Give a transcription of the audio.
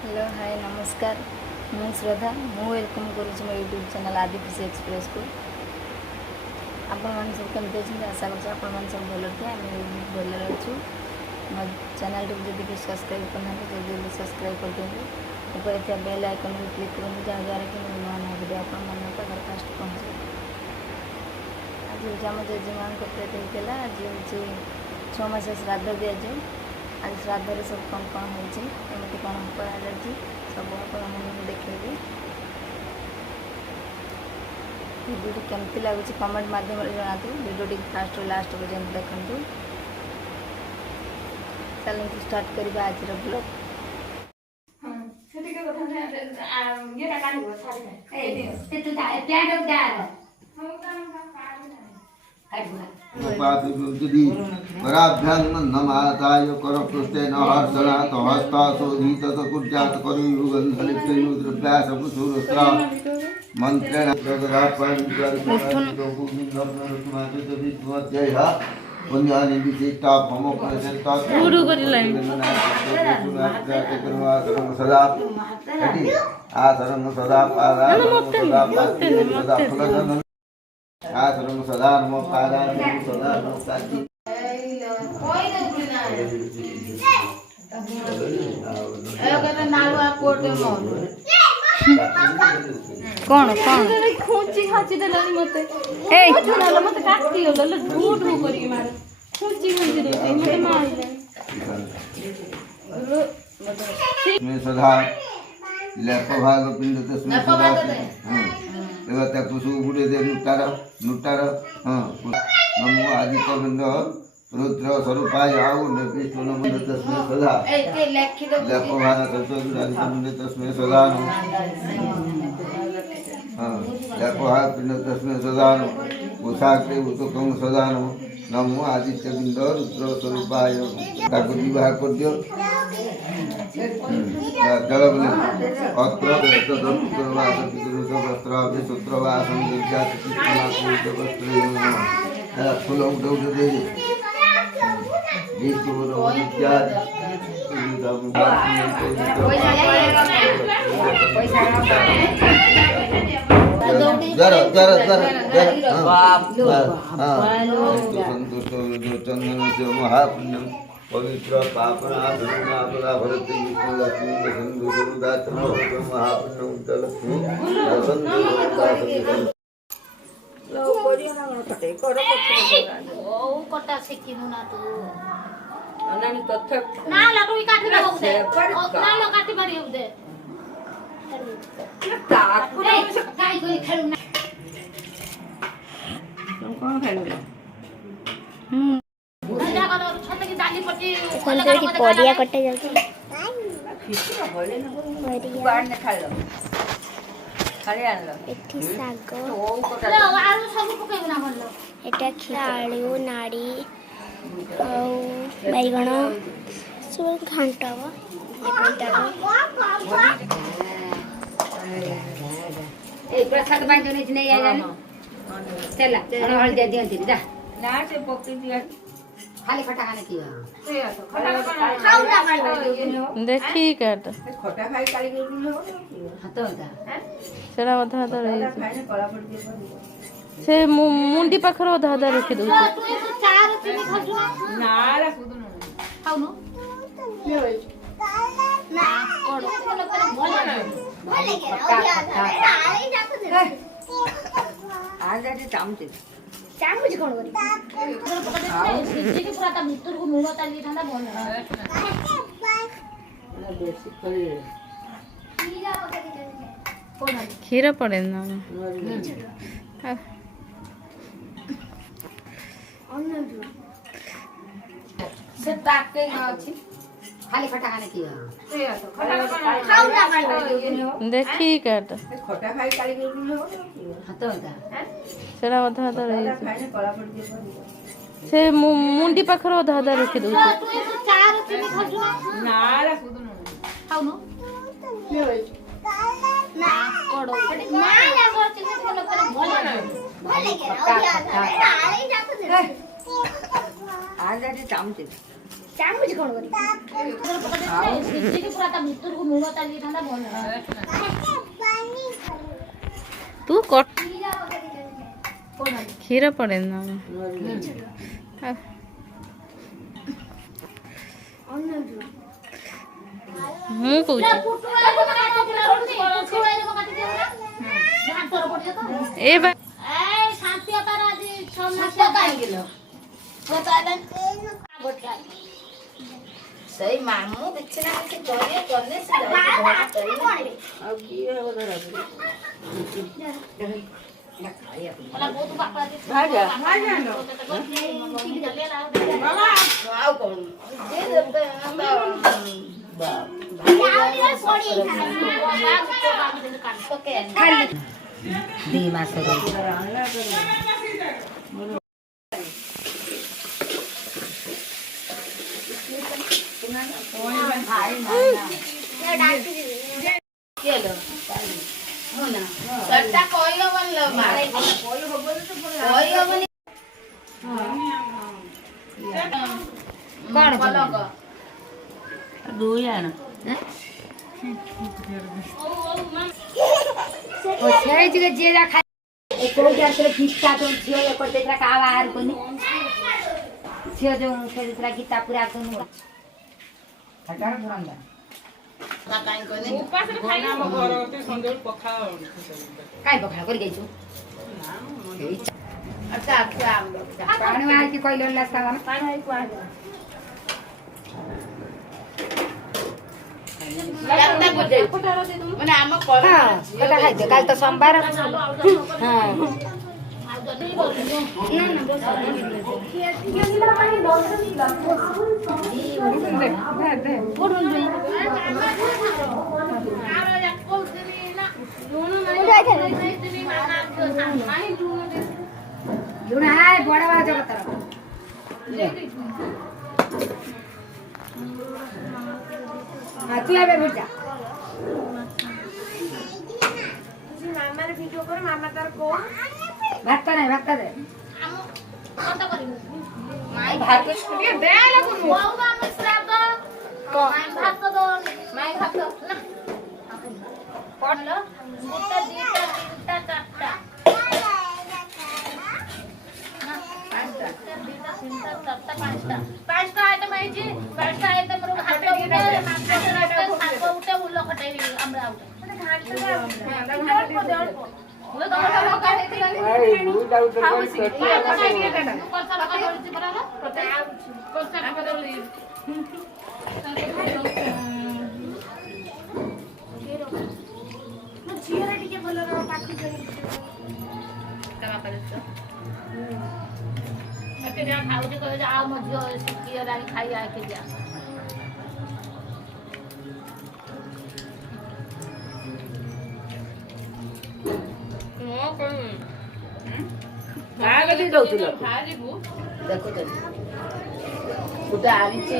Hello hi नमस्कार मु श्रद्धा मु वेलकम करुँच मो यूट्यूब चैनल आदिवासी एक्सप्रेस को आपण मैंने सब कमी अच्छे आशा कर सब भल थे आम भल अच्छु मो चैनल को जब सब्सक्राइब करना जल्दी सब्सक्राइब कर दिखाँ ऊपर थी बेल आइकन भी क्लिक करूँ जहाँद्वारा कि नुआ नुआ भिडियो आप फास्ट पहुँचे। आज हूँ आम जेजेमा प्रेत होता आज हूँ 6 मास श्राद्ध दि जाए। आज श्राद्ध सब कौन कौन होमती कौन करा सब आप देखेबी। वीडियो केमती लगुच कमेंट मध्यम जनातु वीडियो फास्ट लास्ट पर्यंत देखु। चलते स्टार्ट करवा आज ब्लॉग। पराभ्यान्नमाताय करपृष्ठेन हर्षणात् हस्ताशोधित कुर्यात् करुयुगन्धलिप्तयुद्रव्यासपुसूरस्त्र मन्त्रेण पुण्यानि विशिष्टा भमोपनिषत्ता सदा आसरं सदा पादानं सदा फलनं आसरं सदा नमो पादानं सदा नमो कांति कौन कौन खूंची खाची देलानी मते ए चुनाला मते काटी गलो झूठ हो करी मारे खूंची खाची देते मते मारले में सदा लेप भाग पिंड तस्में सदा देवता कुसु बुडे दे नुटार नमो आदि गोविंद रुद्र स्वरूपाय आउ विष्णु नमो तस्में सदा लेप भाग सत्सुरादि पिंड तस्में सदा लेप भाग पिंड तस्में सदा उषाग्रे उतकं सदा नमो आदित्य बिंद रुद्र स्वरूपाय ताको विवाह कर दियो जल बोले अत्र तदनुवास पितृ वस्त्र विसूत्रवास विद्यात कृष्णा वस्त्र फूल उठे दे विष्णु विद्या जरा संतुष्ट चंदन से महापुण्यम पवित्र पापनाशनापला भरती विष्णु लक्ष्मी सिंधु सुरदाचन महापुण्यम लक्ष्मी कटा सेकिनु ना तू नानी तथ्य ना लाटो काटी दे ना लो काटी मारी दे ताकू काई कोई खेलु ना तुम कौन खेलु परिया कटे जाउछि एठी साग एटा खिआळू नाड़ी और बैगण सब घांट ए प्रसाद बांधो नहीं आया चला हल्दी दियंती जा ना से पक्की दिया खाली खटा खाने की खाऊ ना मार देखी काट खटा खाई काली के हाथ होता सेरा अधा अधा रही से मुंडी पाखर अधा अधा रखी दउ तू चार चिनी खाजु ना रा सुदु न खाऊ न ना कोडो भले के नाळी जातो दे आज आज चामचे चामच कोण करी सिद्धि के पूरा ता भीतर को मुंह ताली ठंडा बोल ना बेसिक करे खीर पड़े ना से ताक के अछि खाली खटा खाने की खाऊ ना मार देखी काट खटा खाई काली के हाथ होता सेरा अधा अधा रही से मुंडी पाखर अधा अधा रखी दउ तू चार चिनी खाजु ना रा सुदु न खाऊ न ना कोडो ना या मोर चिनी कोन पर भले के नाळी जातो दे आज आज चामचे ଚାମୁଚ କ'ଣ କରିବି ସିଝିକି ପୁରା ତା ଭିତରକୁ ଲୁଣ ଚାଲିଥାନ୍ତା ଭଲ ତୁ କ୍ଷୀର ପଡ଼େ ନା ମୁଁ କହୁଛି ଏ ବା ସେଇ ମାମୁଁ କିଛି ନା କିଛି କରିବେ କଲେ ସେ ଦି ମାସ ଦୁଇ ଆଣ ଯିଏ ଯା ଖାଇ କୋଉଠି ଆସିଲେ ଗୀତା ଯୋଉ ଝିଅ ଏ କରିଦେଇଥିଲା କାହା ବାହାର କନି ଝିଅ ଯୋଉ ଖେଳିଥିଲା ଗୀତା ପୁରା କନି କାଇଁ ପଖାଳ କରି ଯାଇଛୁ ପାଣି ମାରିକି କହିଲେ ମାନେ ଆମ କାଲି ତ ସୋମବାର ବଡ ବାଜ ତୁ ଏବେ ବୁଝା ମାମାର ଭିଡିଓ କର ମାମା ତାର କଣ ଭାତ ନାହିଁ ଭାତ ଦେ ପାଞ୍ଚଟା ଆଇଟମ ହେଇଛି ପାଞ୍ଚଟା ଆଇଟମ ରୁ ଭାତ ଗୋଟେ ଉଲ ଖଟାଇ ଆମର ଝିଅରେ ଟିକେ ଭଲ ପାଖ ଖାଉଛି କହିଲେ ଆଉ ମୋ ଝିଅ ଶିଖିଗଲାଣି ଖାଇବା କେଜିଆ ଦେଖୁଛନ୍ତି ଗୋଟେ ଆଣିଛି